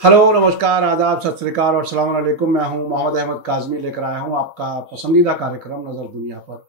Hello, नमस्कार, आदाब, सत श्री अकाल और सलाम अलैकुम। मैं हूं मोहम्मद अहमद काज़मी, लेकर आया हूं आपका पसंदीदा कार्यक्रम नजर दुनिया पर।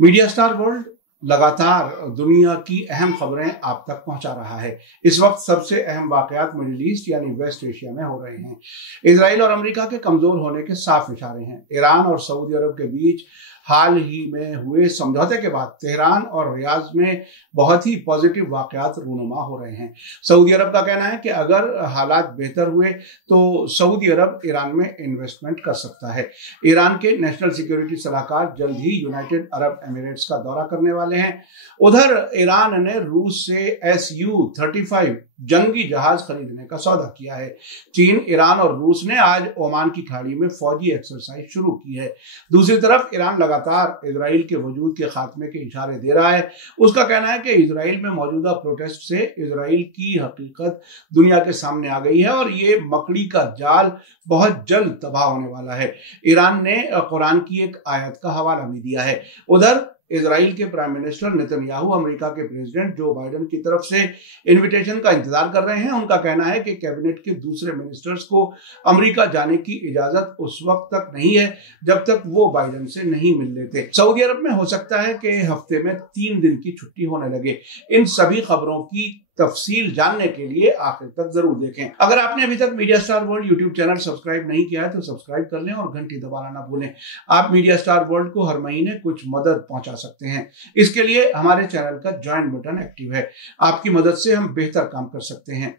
मीडिया स्टार वर्ल्ड लगातार दुनिया की अहम खबरें आप तक पहुंचा रहा है। इस वक्त सबसे अहम वाकयात मिडिल ईस्ट यानी वेस्ट एशिया में हो रहे हैं। इजराइल और अमेरिका के कमजोर होने के साफ इशारे हैं। ईरान और सऊदी अरब के बीच हाल ही में हुए समझौते के बाद तेहरान और रियाद में बहुत ही पॉजिटिव वाकयात रूनुमा हो रहे हैं। सऊदी अरब का कहना है कि अगर हालात बेहतर हुए तो सऊदी अरब ईरान में इन्वेस्टमेंट कर सकता है। ईरान के नेशनल सिक्योरिटी सलाहकार जल्द ही यूनाइटेड अरब एमिरेट्स का दौरा करने वाले हैं। उधर ईरान ने रूस से Su-35 जंगी जहाज खरीदने का सौदा किया है। चीन, ईरान और रूस ने आज ओमान की खाड़ी में फौजी एक्सरसाइज शुरू की है। दूसरी तरफ ईरान लगातार इजराइल के वजूद के खात्मे के इशारे दे रहा है। उसका कहना है कि इजराइल में मौजूदा प्रोटेस्ट से इजराइल की हकीकत दुनिया के सामने आ गई है और ये मकड़ी का जाल बहुत जल्द तबाह होने वाला है। ईरान ने कुरान की एक आयत का हवाला भी दिया है। उधर इजराइल के प्राइम मिनिस्टर नेतन्याहू अमेरिका के प्रेसिडेंट जो बाइडेन की तरफ से इनविटेशन का इंतजार कर रहे हैं। उनका कहना है कि कैबिनेट के दूसरे मिनिस्टर्स को अमेरिका जाने की इजाजत उस वक्त तक नहीं है जब तक वो बाइडेन से नहीं मिल लेते। सऊदी अरब में हो सकता है कि हफ्ते में 3 दिन की छुट्टी होने लगे। इन सभी खबरों की तफसील जानने के लिए आखिर तक जरूर देखें। अगर आपने अभी तक media star world YouTube channel subscribe नहीं किया है तो सब्सक्राइब कर लें और घंटी दबाना ना भूलें। आप मीडिया स्टार वर्ल्ड को हर महीने कुछ मदद पहुंचा सकते हैं। इसके लिए हमारे चैनल का ज्वाइन बटन एक्टिव है। आपकी मदद से हम बेहतर काम कर सकते हैं।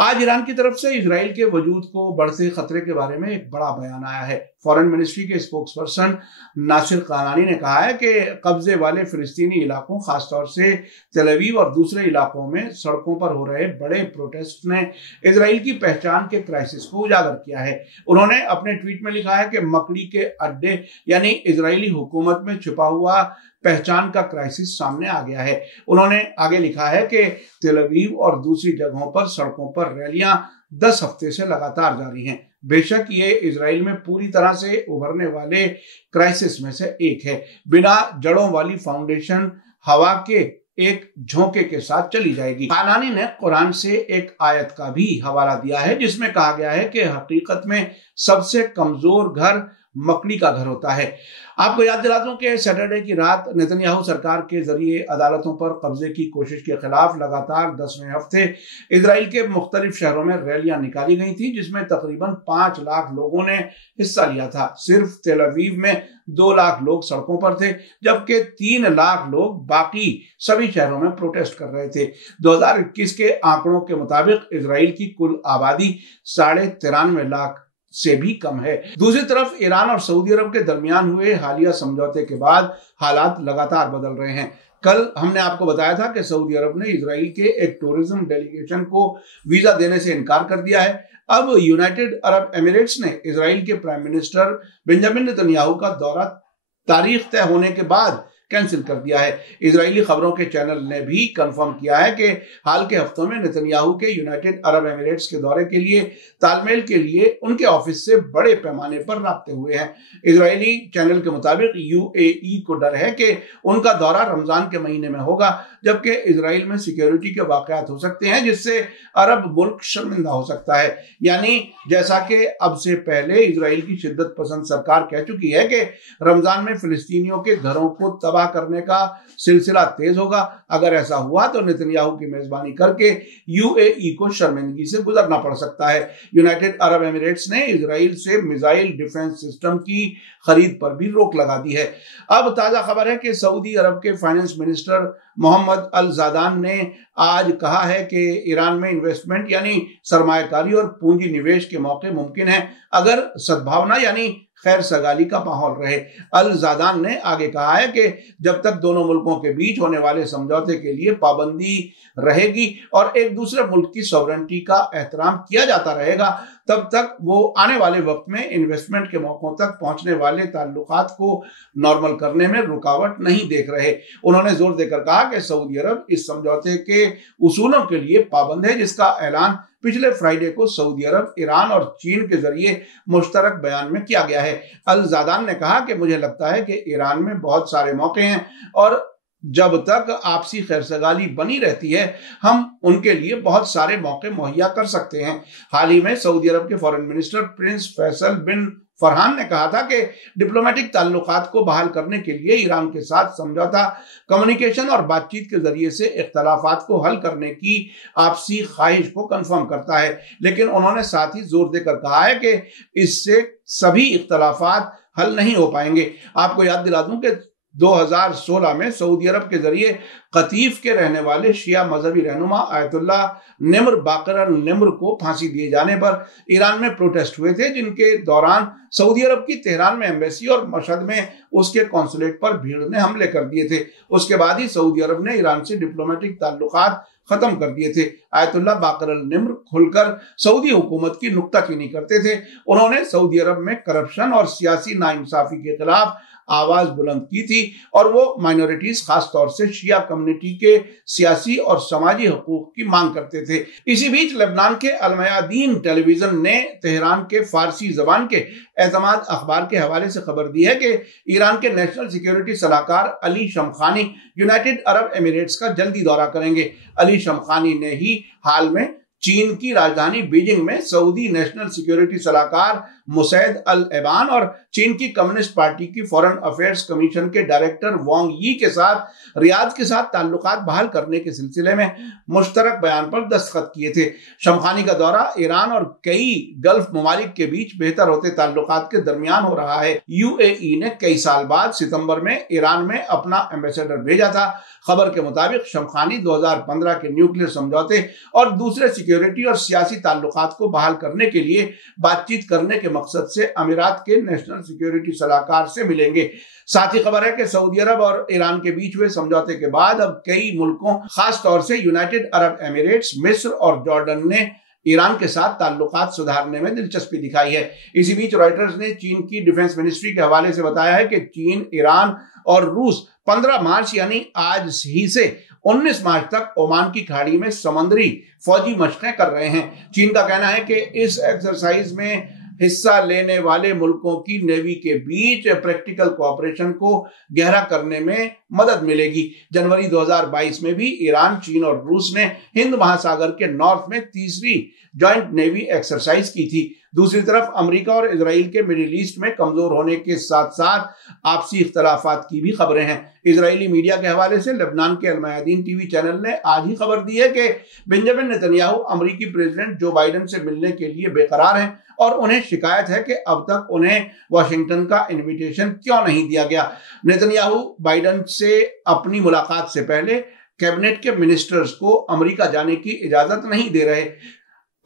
आज ईरान की तरफ से इजराइल के वजूद को बढ़ते खतरे के बारे में एक बड़ा बयान आया है। फॉरेन मिनिस्ट्री के स्पोक्स पर्सन नासिर कानानी ने कहा है कि कब्जे वाले फिलिस्तीनी इलाकों, खासतौर से तेल अवीव और दूसरे इलाकों में सड़कों पर हो रहे बड़े प्रोटेस्ट ने इजराइल की पहचान के क्राइसिस को उजागर किया है। उन्होंने अपने ट्वीट में लिखा है कि मकड़ी के अड्डे यानी इजरायली हुकूमत में छुपा हुआ पहचान का क्राइसिस सामने आ गया है। उन्होंने आगे लिखा है कि तेल अवीव और दूसरी जगहों पर सड़कों पर रैलियां 10 हफ्ते से लगातार जारी हैं। बेशक ये इजराइल में पूरी तरह से उभरने वाले क्राइसिस में से एक है। बिना जड़ों वाली फाउंडेशन हवा के एक झोंके के साथ चली जाएगी। कानानी ने कुरान से एक आयत का भी हवाला दिया है जिसमें कहा गया है कि हकीकत में सबसे कमजोर घर मकड़ी का घर होता है। आपको याद दिला दूं कि सैटरडे की रात नेतन्याहू सरकार के जरिए अदालतों पर कब्जे की कोशिश के खिलाफ लगातार 10वें हफ्ते इजराइल के मुख्तलिफ शहरों में रैलियां निकाली गई थी जिसमें तकरीबन 5 लाख लोगों ने हिस्सा लिया था। सिर्फ तेल अवीव में 2 लाख लोग सड़कों पर थे जबकि 3 लाख लोग बाकी सभी शहरों में प्रोटेस्ट कर रहे थे। 2021 के आंकड़ों के मुताबिक इजराइल की कुल आबादी 93.5 लाख से भी कम है। दूसरी तरफ ईरान और सऊदी अरब के दरमियान हुए हालिया समझौते के बाद हालात लगातार बदल रहे हैं। कल हमने आपको बताया था कि सऊदी अरब ने इजराइल के एक टूरिज्म डेलीगेशन को वीजा देने से इनकार कर दिया है। अब यूनाइटेड अरब एमिरेट्स ने इजराइल के प्राइम मिनिस्टर बेंजामिन नेतन्याहू का दौरा तारीख तय होने के बाद कैंसिल कर दिया है। इजरायली खबरों के चैनल ने भी कंफर्म किया है कि हाल के हफ्तों में नेतन्याहू के यूनाइटेड अरब एमिरेट्स के दौरे के लिए तालमेल के लिए उनके ऑफिस से बड़े पैमाने पर राब्ते हुए हैं। इजरायली चैनल के मुताबिक यूएई को डर है कि उनका दौरा रमजान के महीने में होगा जबकि इजराइल में सिक्योरिटी के वाकयात हो सकते हैं जिससे अरब मुल्क शर्मिंदा हो सकता है। यानी जैसा कि अब से पहले इजराइल की शिद्दत पसंद सरकार कह चुकी है कि रमजान में फिलिस्तीनियों के घरों को तबाह करने का सिलसिला तेज होगा। अगर ऐसा हुआ तो नेतन्याहू की मेजबानी करके यूएई को शर्मिंदगी से गुजरना पड़ सकता है। यूनाइटेड अरब एमिरेट्स ने इजराइल से मिसाइल डिफेंस सिस्टम की खरीद पर भी रोक लगा दी है। अब ताजा खबर है कि सऊदी अरब के फाइनेंस मिनिस्टर मोहम्मद अल जादान ने आज कहा है कि ईरान में इन्वेस्टमेंट यानी सरमायाकारी और पूंजी निवेश के मौके मुमकिन है अगर सद्भावना यानी खैर सगाली का माहौल रहे। अल जादान ने आगे कहा है कि जब तक दोनों मुल्कों के बीच होने वाले समझौते के लिए पाबंदी रहेगी और एक दूसरे मुल्क की सॉवरेनिटी का एहतराम किया जाता रहेगा तब तक वो आने वाले वक्त में इन्वेस्टमेंट के मौकों तक पहुंचने वाले ताल्लुकात को नॉर्मल करने में रुकावट नहीं देख रहे। उन्होंने जोर देकर कहा कि सऊदी अरब इस समझौते के उसूलों के लिए पाबंद है जिसका ऐलान पिछले फ्राइडे को सऊदी अरब, ईरान और चीन के जरिए मुश्तरक बयान में किया गया है। अल जादान ने कहा कि मुझे लगता है कि ईरान में बहुत सारे मौके हैं और जब तक आपसी खैरसगाली बनी रहती है हम उनके लिए बहुत सारे मौके मुहैया कर सकते हैं। हाल ही में सऊदी अरब के फॉरेन मिनिस्टर प्रिंस फैसल बिन फरहान ने कहा था कि डिप्लोमेटिक ताल्लुकात को बहाल करने के लिए ईरान के साथ समझौता, कम्युनिकेशन और बातचीत के जरिए से इख्तलाफात को हल करने की आपसी ख्वाहिश को कंफर्म करता है। लेकिन उन्होंने साथ ही जोर देकर कहा है कि इससे सभी इख्तलाफात हल नहीं हो पाएंगे। आपको याद दिला दूं कि 2016 में सऊदी अरब के जरिए कतीफ के रहने वाले शिया मजहबी रहनुमा आयतुल्ला निम्र बाकर अल निम्र को फांसी दिए जाने पर ईरान में प्रोटेस्ट हुए थे, जिनके दौरान सऊदी अरब की तेहरान में एम्बेसी और मशहद में उसके कॉन्सुलेट पर भीड़ ने हमले कर दिए थे। उसके बाद ही सऊदी अरब ने ईरान से डिप्लोमेटिक ताल्लुकात खत्म कर दिए थे। आयतुल्ला बाकर अल निम्र खुलकर सऊदी हुकूमत की नुक्ताचीनी करते थे। उन्होंने सऊदी अरब में करप्शन और सियासी नाइंसाफी के खिलाफ आवाज बुलंद की थी और वो माइनॉरिटीज, खास तौर से शिया कम्युनिटी के सियासी और समाजी हकूक की मांग करते थे। इसी बीच लेबनान के अल मयादीन टेलीविजन ने तेहरान के फारसी जबान के एतमाद अखबार के हवाले से खबर दी है कि ईरान के नेशनल सिक्योरिटी सलाहकार Ali Shamkhani United Arab Emirates का जल्दी दौरा करेंगे। अली शमखानी ने ही हाल में चीन की राजधानी बीजिंग में सऊदी नेशनल सिक्योरिटी सलाहकार मुसैद अल एबान और चीन की कम्युनिस्ट पार्टी की फॉरेन अफेयर्स कमीशन के डायरेक्टर वांग यी के साथ रियाद के साथ ताल्लुकात बहाल करने के सिलसिले में मुश्तरक बयान पर दस्तखत किए थे। शमखानी का दौरा ईरान और कई गल्फ ममालिक के बीच बेहतर होते ताल्लुकात के दरमियान हो रहा है। यूएई ने कई साल बाद सितंबर में ईरान में अपना एम्बेसडर भेजा था। खबर के मुताबिक शमखानी 2015 के न्यूक्लियर समझौते और दूसरे सिक्योरिटी और सियासी ताल्लुकात को बहाल करने के लिए बातचीत करने के मकसद से अमीरात के नेशनल सिक्योरिटी सलाहकार से मिलेंगे। साथ ही खबर है कि सऊदी अरब और ईरान के बीच हुए समझौते के बाद अब कई मुल्कों, खास तौर से यूनाइटेड अरब एमिरेट्स, मिस्र और जॉर्डन ने ईरान के साथ ताल्लुकात सुधारने में दिलचस्पी दिखाई है। इसी बीच रॉयटर्स ने चीन की डिफेंस मिनिस्ट्री के हवाले से बताया है कि चीन, ईरान और रूस 15 मार्च यानी आज ही से 19 मार्च तक ओमान की खाड़ी में समुद्री फौजी मशकें कर रहे हैं। चीन का कहना है कि इस एक्सरसाइज में हिस्सा लेने वाले मुल्कों की नेवी के बीच प्रैक्टिकल कोऑपरेशन को गहरा करने में मदद मिलेगी। जनवरी 2022 में भी ईरान, चीन और रूस ने हिंद महासागर के नॉर्थ में तीसरी जॉइंट नेवी एक्सरसाइज की थी। दूसरी तरफ अमेरिका और इजराइल के मिडिल ईस्ट में कमजोर होने के साथ साथ आपसी इख्तलाफात की भी खबरें हैं। इजरायली मीडिया के हवाले से लेबनान के अल मयादीन टीवी चैनल ने आज ही खबर दी है कि बेंजामिन नेतन्याहू अमेरिकी प्रेसिडेंट जो बाइडेन से मिलने के लिए बेकरार हैं और उन्हें शिकायत है कि अब तक उन्हें वाशिंगटन का इनविटेशन क्यों नहीं दिया गया। नेतन्याहू बाइडेन से अपनी मुलाकात से पहले कैबिनेट के मिनिस्टर्स को अमेरिका जाने की इजाजत नहीं दे रहे।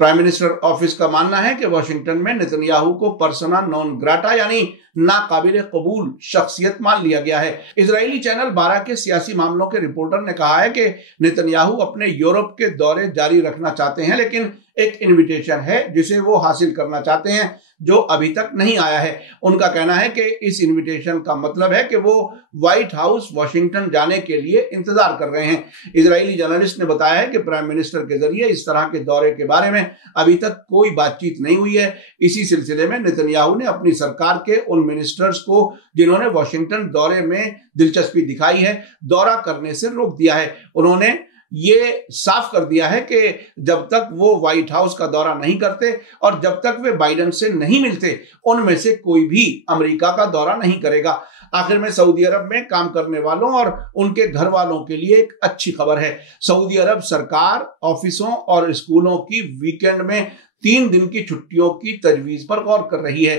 प्राइम मिनिस्टर ऑफिस का मानना है कि वाशिंगटन में नेतन्याहू को पर्सना नॉन ग्राटा यानी नाकाबिले कबूल शख्सियत मान लिया गया है। इजरायली चैनल 12 के सियासी मामलों के रिपोर्टर ने कहा है कि नेतन्याहू अपने यूरोप के दौरे जारी रखना चाहते हैं, लेकिन एक इनविटेशन है जिसे वो हासिल करना चाहते हैं जो अभी तक नहीं आया है। उनका कहना है कि इस इनविटेशन का मतलब है कि वो व्हाइट हाउस वाशिंगटन जाने के लिए इंतजार कर रहे हैं। इजरायली जर्नलिस्ट ने बताया है कि प्राइम मिनिस्टर के जरिए इस तरह के दौरे के बारे में अभी तक कोई बातचीत नहीं हुई है। इसी सिलसिले में नेतन्याहू ने अपनी सरकार के उन मिनिस्टर्स को जिन्होंने वाशिंगटन दौरे में दिलचस्पी दिखाई है, दौरा करने से रोक दिया है। उन्होंने ये साफ कर दिया है कि जब तक वो व्हाइट हाउस का दौरा नहीं करते और जब तक वे बाइडेन से नहीं मिलते, उनमें से कोई भी अमेरिका का दौरा नहीं करेगा। आखिर में सऊदी अरब में काम करने वालों और उनके घर वालों के लिए एक अच्छी खबर है। सऊदी अरब सरकार ऑफिसों और स्कूलों की वीकेंड में 3 दिन की छुट्टियों की तजवीज पर गौर कर रही है।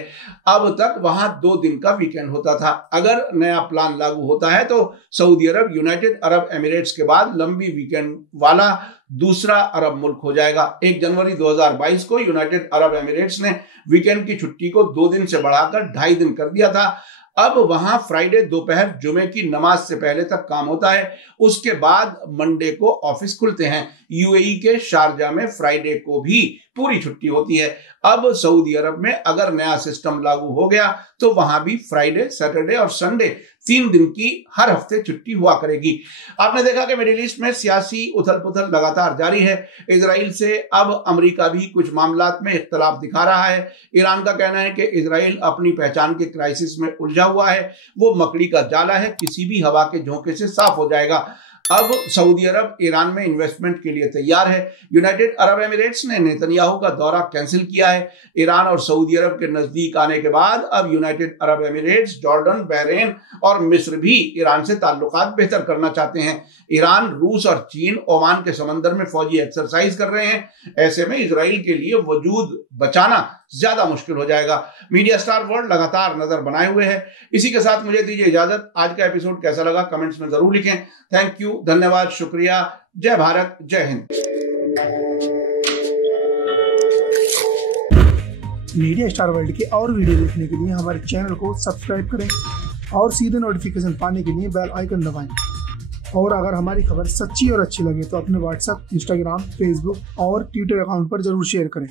अब तक वहां 2 दिन का वीकेंड होता था। अगर नया प्लान लागू होता है तो सऊदी अरब यूनाइटेड अरब एमिरेट्स के बाद लंबी वीकेंड वाला दूसरा अरब मुल्क हो जाएगा। 1 जनवरी 2022 को यूनाइटेड अरब एमिरेट्स ने वीकेंड की छुट्टी को 2 दिन से बढ़ाकर 2.5 दिन कर दिया था। अब वहां फ्राइडे दोपहर जुमे की नमाज से पहले तक काम होता है, उसके बाद मंडे को ऑफिस खुलते हैं। यूएई के शारजा में फ्राइडे को भी पूरी छुट्टी होती है। अब सऊदी अरब में अगर नया सिस्टम लागू हो गया तो वहां भी फ्राइडे, सैटरडे और संडे 3 दिन की हर हफ्ते छुट्टी हुआ करेगी। आपने देखा कि मिडिल ईस्ट में सियासी उथल पुथल लगातार जारी है। इजराइल से अब अमेरिका भी कुछ मामलात में इख्तलाफ दिखा रहा है। ईरान का कहना है कि इजराइल अपनी पहचान के क्राइसिस में उलझा हुआ है, वो मकड़ी का जाला है, किसी भी हवा के झोंके से साफ हो जाएगा। अब सऊदी अरब ईरान में इन्वेस्टमेंट के लिए तैयार है। यूनाइटेड अरब एमिरेट्स ने नेतन्याहू का दौरा कैंसिल किया है। ईरान और सऊदी अरब के नजदीक आने के बाद अब United Arab Emirates, Jordan, Bahrain और मिस्र भी ईरान से ताल्लुकात बेहतर करना चाहते हैं। ईरान, रूस और चीन ओमान के समंदर में फौजी एक्सरसाइज कर रहे हैं। ऐसे में इजराइल के लिए वजूद बचाना ज्यादा मुश्किल हो जाएगा। मीडिया स्टार वर्ल्ड लगातार नजर बनाए हुए है। इसी के साथ मुझे दीजिए इजाजत। आज का एपिसोड कैसा लगा कमेंट्स में जरूर लिखें। थैंक यू, धन्यवाद, शुक्रिया। जय भारत, जय हिंद। मीडिया स्टार वर्ल्ड के और वीडियो देखने के लिए हमारे चैनल को सब्सक्राइब करें और सीधे नोटिफिकेशन पाने के लिए बेल आइकन दबाएं। और अगर हमारी खबर सच्ची और अच्छी लगे तो अपने व्हाट्सएप, इंस्टाग्राम, फेसबुक और ट्विटर अकाउंट पर जरूर शेयर करें।